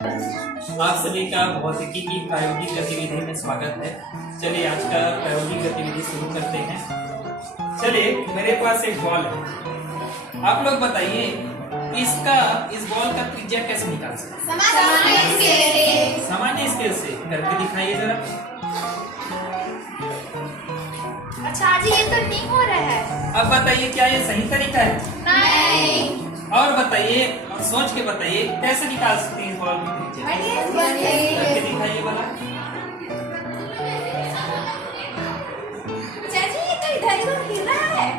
आप सभी का भौतिकी की प्रायोगिक गतिविधि में स्वागत है। चलिए आज का प्रायोगिक गतिविधि शुरू करते हैं। चलिए मेरे पास एक बॉल है, आप लोग बताइए इस बॉल का त्रिज्या कैसे निकाल सकते हैं? सामान्य स्केल से करके दिखाइए जरा। अच्छा जी, ये तो नहीं हो रहा है। अब बताइए क्या ये सही तरीका है? नहीं। और बताइए और सोच के बताइए कैसे निकाल सकते हैं इस बॉल की त्रिज्या? करके दिखाइए वाला। चाची, ये तो इधर उधर हिल रहा है।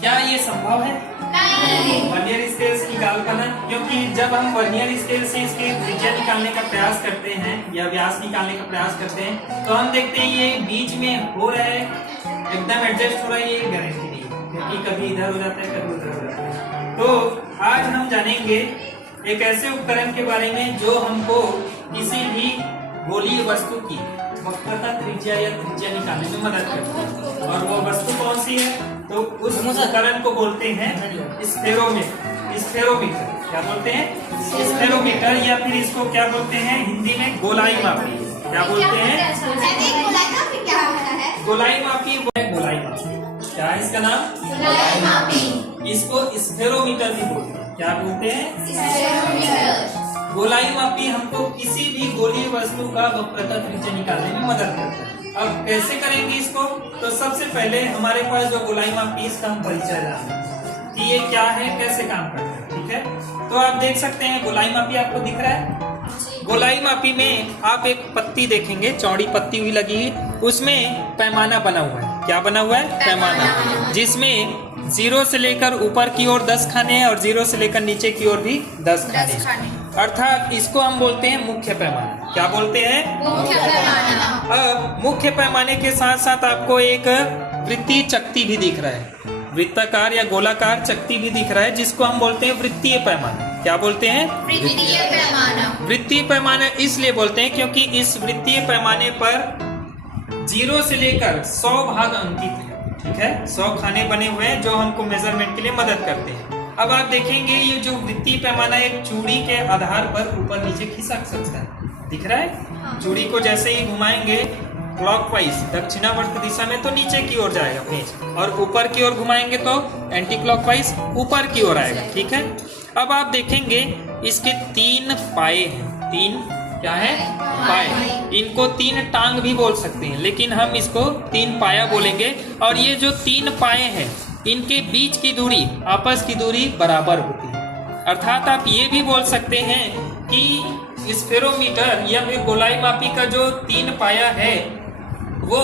क्या ये संभव है? नहीं। वर्नियर स्केल की काल्पना, क्योंकि जब हम वर्नियर स्केल से इसके त्रिज्या निकालने का प्रयास करते हैं या व्यास निकालने का प्रयास करते हैं तो हम देखते हैं ये बीच में हो रहा है, एकदम एडजस्ट हो रहा है, ये गारंटी नहीं, क्योंकि कभी इधर हो जाता है कभी उधर हो जाता है। तो आज हम जानेंगे एक ऐसे उपकरण के बारे में जो हमको किसी भी गोलीय वस्तु की वक्रता त्रिज्या या त्रिज्या निकालने में मदद करती है। और वो वस्तु कौन सी है? तो उस उपकरण को बोलते हैं स्फेरोमीटर। क्या बोलते हैं? स्फेरोमीटर, या फिर इसको क्या बोलते हैं हिंदी में? गोलाई मापी। क्या बोलते हैं? गोलाई मापी। गोलाई मापी क्या है इसका नाम? गोलाई मापी। इसको स्फेरोमीटर भी बोलते हैं। क्या बोलते हैं? स्फेरोमीटर। गोलाई मापी हमको किसी भी गोलीय वस्तु का वक्रता त्रिज्या निकालने में मदद करता है। अब कैसे करेंगे इसको? तो सबसे पहले हमारे पास जो गोलाई मापी, इसका हम परिचय जानते हैं कि ये क्या है, कैसे काम करता है। ठीक है, तो आप देख सकते हैं गोलाई मापी आपको दिख रहा है। गोलाई मापी में आप एक पत्ती देखेंगे, चौड़ी पत्ती हुई लगी है, उसमें पैमाना बना हुआ है। क्या बना हुआ है? पैमाना, जिसमें 0 से लेकर ऊपर की ओर 10 खाने और 0 से लेकर नीचे की ओर भी 10 खाने। अर्थात इसको हम बोलते हैं मुख्य पैमाना। क्या बोलते हैं? मुख्य पैमाना। अब मुख्य पैमाने के साथ साथ आपको एक वृत्तीय चकती भी दिख रहा है, वृत्ताकार या गोलाकार चकती भी दिख रहा है, जिसको हम बोलते हैं वृत्तीय पैमाना। क्या बोलते हैं? वृत्तीय पैमाना। वृत्तीय पैमाना इसलिए बोलते हैं क्योंकि इस वृत्तीय पैमाने पर 0 से लेकर 100 भाग अंकित है। ठीक है, 100 खाने बने हुए हैं जो हमको मेजरमेंट के लिए मदद करते हैं। अब आप देखेंगे ये जो वृत्तीय पैमाना एक चूड़ी के आधार पर ऊपर नीचे खिसक सकता है। दिख रहा है? हाँ। चूड़ी को जैसे ही घुमाएंगे क्लॉकवाइज दक्षिणावर्त दिशा में तो नीचे की ओर जाएगा पेंच, और ऊपर की ओर घुमाएंगे तो एंटी क्लॉकवाइज ऊपर की ओर आएगा। ठीक है, अब आप देखेंगे इसके 3 पाए हैं। 3 क्या है? पाए। इनको 3 टांग भी बोल सकते हैं, लेकिन हम इसको 3 पाया बोलेंगे। और ये जो 3 पाए हैं इनके बीच की दूरी, आपस की दूरी बराबर होती है। अर्थात आप ये भी बोल सकते हैं कि स्फेरोमीटर या फिर गोलाई मापी का जो 3 पाया है वो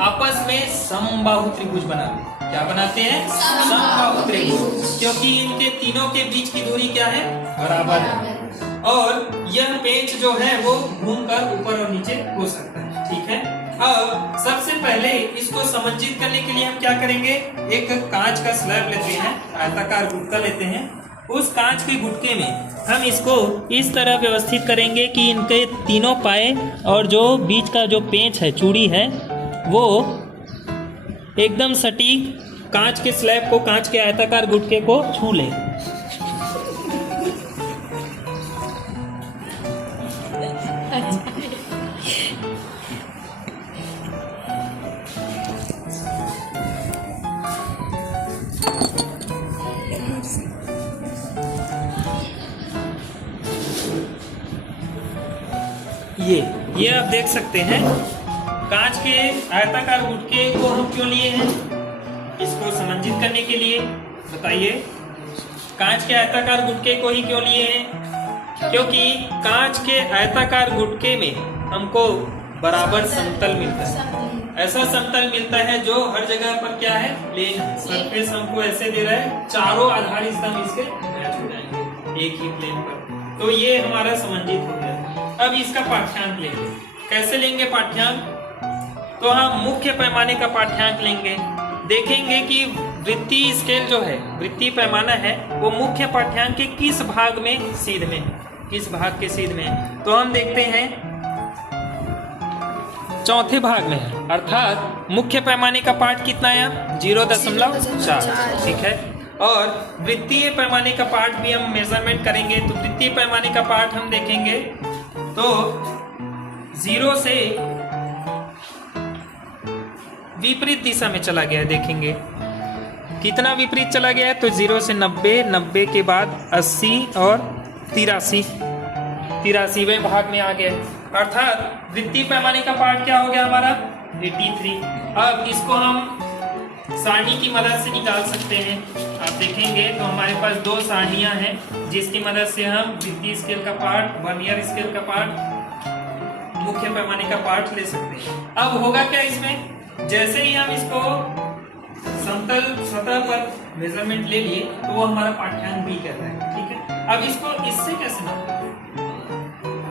आपस में समबाहु त्रिभुज बनाते हैं। क्या बनाते हैं? समबाहु त्रिभुज, क्योंकि इनके तीनों के बीच की दूरी क्या है? बराबर है। और यह पेंच जो है वो घूमकर ऊपर और नीचे हो सकता है। ठीक है, अब सबसे पहले इसको समंजित करने के लिए हम क्या करेंगे? एक कांच का स्लैब लेते हैं, आयताकार गुटका लेते हैं। उस कांच के गुटके में हम इसको इस तरह व्यवस्थित करेंगे कि इनके तीनों पाए और जो बीच का जो पेंच है, चूड़ी है, वो एकदम सटीक कांच के स्लैब को, कांच के आयताकार गुटके को छू ले। ये आप देख सकते हैं कांच के आयताकार गुटके को हम क्यों लिए हैं? इसको समंजित करने के लिए। बताइए, कांच के आयताकार गुटके को ही क्यों लिए हैं? क्योंकि कांच के आयताकार गुटके में हमको बराबर समतल मिलता है। ऐसा समतल मिलता है जो हर जगह पर क्या है? प्लेन है। सरफेस हमको ऐसे दे रहा है, चारों आधार स्तंभ इसके मैच हो जाएंगे एक ही प्लेन पर। तो ये हमारा समंजित हो गया। अब इसका पाठ्यांक लेंगे। कैसे लेंगे पाठ्यांक? तो हम मुख्य पैमाने का पाठ्यांक लेंगे। देखेंगे कि वृत्तीय स्केल जो है, वृत्तीय पैमाना है, वो मुख्य पाठ्यांक के किस भाग में सीध में, किस भाग के सीध में? तो हम देखते हैं चौथे भाग में है, अर्थात मुख्य पैमाने का पाठ कितना है? 0.4। ठीक है, और वृत्तीय पैमाने का पार्ट भी हम मेजरमेंट करेंगे। तो वृत्तीय पैमाने का पार्ट हम देखेंगे तो 0 से विपरीत दिशा में चला गया है। देखेंगे कितना विपरीत चला गया है, तो 0 से 90, 90 के बाद 80 और 83वें भाग में आ गया। अर्थात वृत्तीय पैमाने का पार्ट क्या हो गया हमारा 83। अब इसको हम सारणी की मदद से निकाल सकते हैं। आप देखेंगे तो हमारे पास 2 सारणियां हैं जिसकी मदद से हम वृत्तीय स्केल का पार्ट, वर्नियर स्केल का पार्ट, मुख्य पैमाने का पार्ट ले सकते हैं। अब होगा क्या इसमें, जैसे ही हम इसको समतल सतह पर मेजरमेंट ले लिए तो वो हमारा पाठ्यांक भी कर रहा है। ठीक है, अब इसको इससे कैसे नापें,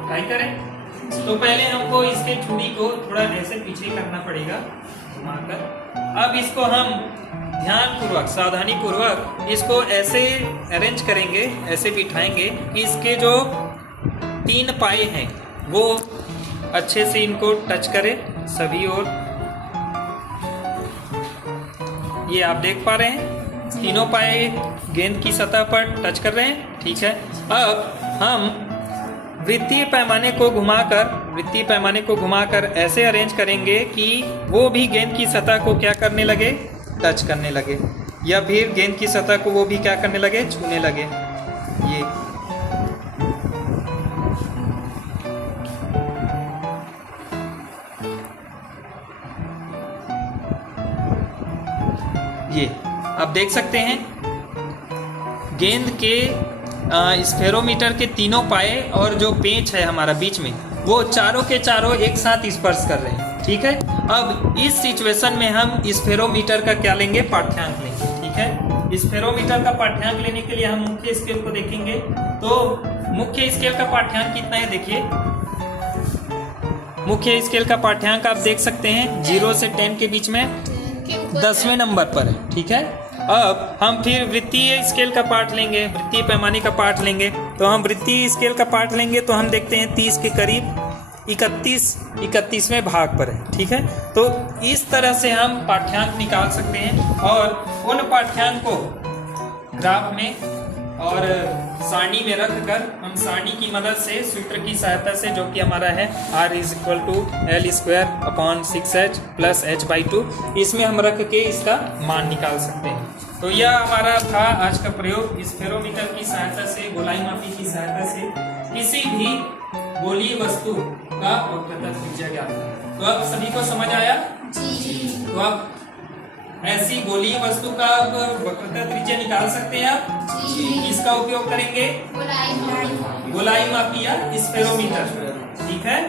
ट्राई करें। तो पहले हमको इसके छुरी को थोड़ा ऐसे पीछे करना पड़ेगा घुमाकर। अब इसको हम ध्यानपूर्वक, सावधानी पूर्वक इसको ऐसे अरेंज करेंगे, ऐसे बिठाएंगे कि इसके जो 3 पाए हैं वो अच्छे से इनको टच करें सभी ओर। ये आप देख पा रहे हैं तीनों पाए गेंद की सतह पर टच कर रहे हैं। ठीक है, अब हम वृत्तीय पैमाने को घुमाकर ऐसे अरेंज करेंगे कि वो भी गेंद की सतह को क्या करने लगे, टच करने लगे, या फिर गेंद की सतह को वो भी क्या करने लगे, छूने लगे। ये आप देख सकते हैं गेंद के स्फेरोमीटर के तीनों पाए और जो पेंच है हमारा बीच में, वो चारों के चारों एक साथ स्पर्श कर रहे हैं। ठीक है, अब इस सिचुएशन में हम स्फेरोमीटर का क्या लेंगे, पाठ्यांक लेंगे। ठीक है, स्फेरोमीटर का पाठ्यांक लेने के लिए हम मुख्य स्केल को देखेंगे। तो मुख्य स्केल का पाठ्यांक कितना है, देखिए मुख्य स्केल का पाठ्यांक आप देख सकते हैं 0 से 10 के बीच में 10वें नंबर पर है। ठीक है, अब हम फिर वृत्तीय स्केल का पार्ट लेंगे, वृत्तीय पैमाने का पार्ट लेंगे। तो हम वृत्तीय स्केल का पार्ट लेंगे तो हम देखते हैं 30 के करीब 31वें भाग पर है। ठीक है, तो इस तरह से हम पाठ्यांक निकाल सकते हैं और उन पाठ्यांक को ग्राफ में और सारणी में रखकर हम सारणी की मदद से, सूत्र की सहायता से, जो कि हमारा है R=L²/6h + h/2, इसमें हम रख के इसका मान निकाल सकते हैं। तो यह हमारा था आज का प्रयोग। स्फेरोमीटर की सहायता से, गोलाई मापी की सहायता से किसी भी गोलीय वस्तु का वक्रता त्रिज्या ज्ञात है। तो अब सभी को समझ आया जी। तो अब ऐसी गोलीय वस्तु का वक्रता त्रिज्या निकाल सकते हैं आप जी। इसका उपयोग करेंगे गोलाई मापी या स्फेरोमीटर। ठीक है,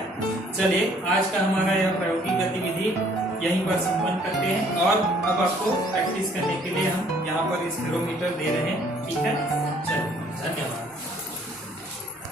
चलिए आज का हमारा यह प्रायोगिक गतिविधि यहीं पर संपन्न करते हैं और अब आपको प्रैक्टिस करने के लिए हम यहाँ पर स्फेरोमीटर दे रहे हैं। ठीक है, चलिए, धन्यवाद।